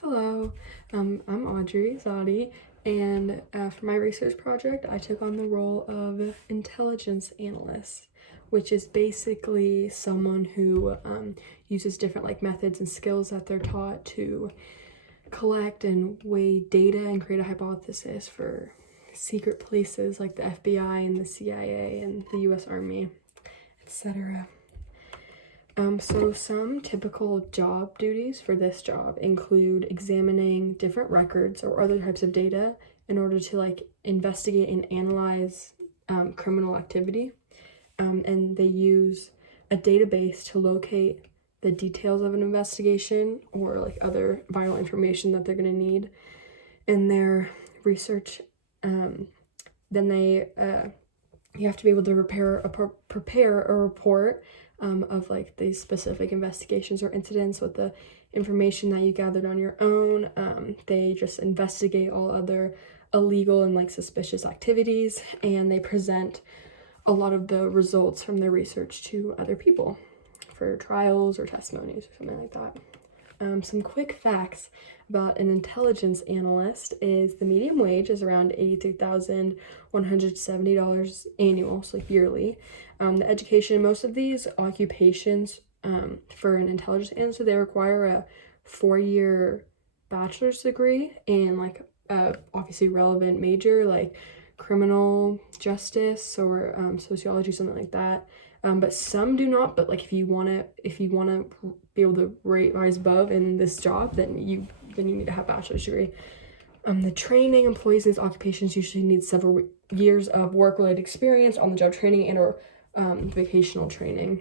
Hello, I'm Audrey Zadi, and for my research project, I took on the role of intelligence analyst, which is basically someone who uses different methods and skills that they're taught to collect and weigh data and create a hypothesis for secret places like the FBI and the CIA and the U.S. Army, etc. So some typical job duties for this job include examining different records or other types of data in order to investigate and analyze criminal activity. And they use a database to locate the details of an investigation or other vital information that they're going to need in their research. Then you have to be able to prepare a report of these specific investigations or incidents with the information that you gathered on your own. They just investigate all other illegal and suspicious activities, and they present a lot of the results from their research to other people for trials or testimonies or something like that. Some quick facts about an intelligence analyst is the median wage is around $83,170 annual, so yearly. The education, most of these occupations for an intelligence analyst, they require a 4-year bachelor's degree and obviously relevant major like criminal justice or sociology, something like that. But some do not. But if you wanna be able to rise above in this job, then you need to have a bachelor's degree. The training, employees in these occupations usually need several years of work-related experience, on-the-job training, and or vocational training.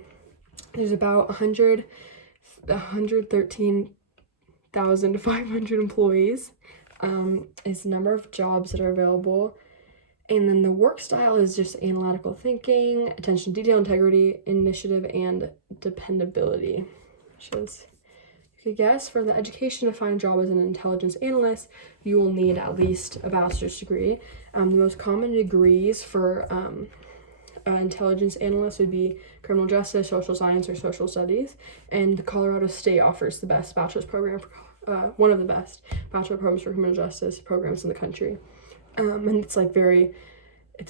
There's about 113,500 employees. Is the number of jobs that are available. And then the work style is just analytical thinking, attention to detail, integrity, initiative, and dependability. Which is, you could guess, for the education to find a job as an intelligence analyst, you will need at least a bachelor's degree. The most common degrees for intelligence analysts would be criminal justice, social science, or social studies. And Colorado State offers the best bachelor's program, one of the best bachelor programs for criminal justice programs in the country. And it's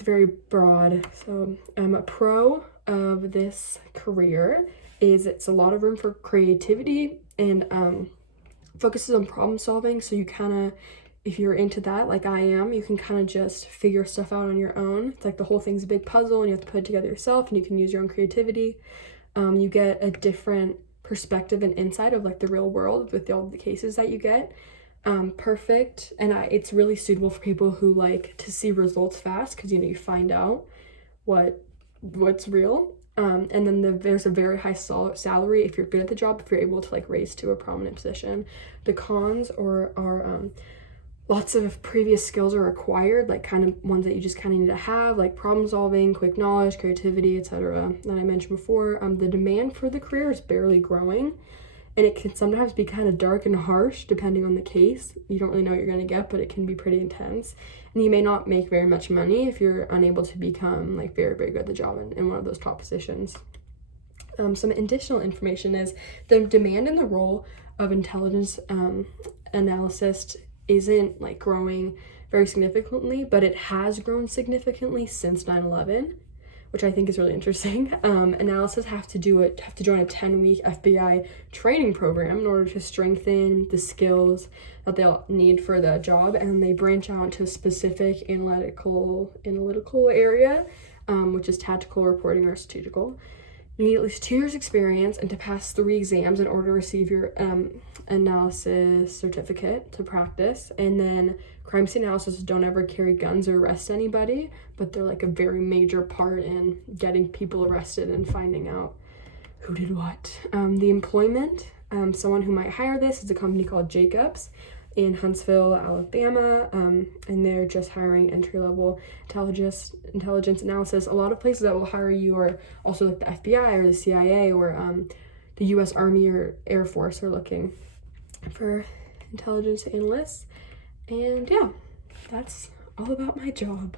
very broad. So a pro of this career is it's a lot of room for creativity and focuses on problem solving. So you if you're into that like I am, you can just figure stuff out on your own. It's the whole thing's a big puzzle and you have to put it together yourself, and you can use your own creativity. You get a different perspective and insight of the real world with all the cases that you get. Perfect, and it's really suitable for people who like to see results fast, because you find out what's real. And then there's a very high salary if you're good at the job, if you're able to raise to a prominent position. The cons are lots of previous skills are required, ones that you just need to have, like problem solving, quick knowledge, creativity, etc. that I mentioned before. The demand for the career is barely growing, and it can sometimes be dark and harsh depending on the case. You don't really know what you're going to get, but it can be pretty intense. And you may not make very much money if you're unable to become very, very good at the job in one of those top positions. Some additional information is the demand in the role of intelligence analyst isn't growing very significantly, but it has grown significantly since 9/11. Which I think is really interesting. Analysts have to join a 10-week FBI training program in order to strengthen the skills that they'll need for the job, and they branch out into a specific analytical area, which is tactical, reporting, or strategical. You need at least 2 years experience and to pass 3 exams in order to receive your analysis certificate to practice. And then crime scene analysts don't ever carry guns or arrest anybody, but they're a very major part in getting people arrested and finding out who did what. The employment, someone who might hire this is a company called Jacobs in Huntsville, Alabama, and they're just hiring entry-level intelligence analysis. A lot of places that will hire you are also the FBI or the CIA or the U.S. Army or Air Force are looking for intelligence analysts. And yeah, that's all about my job.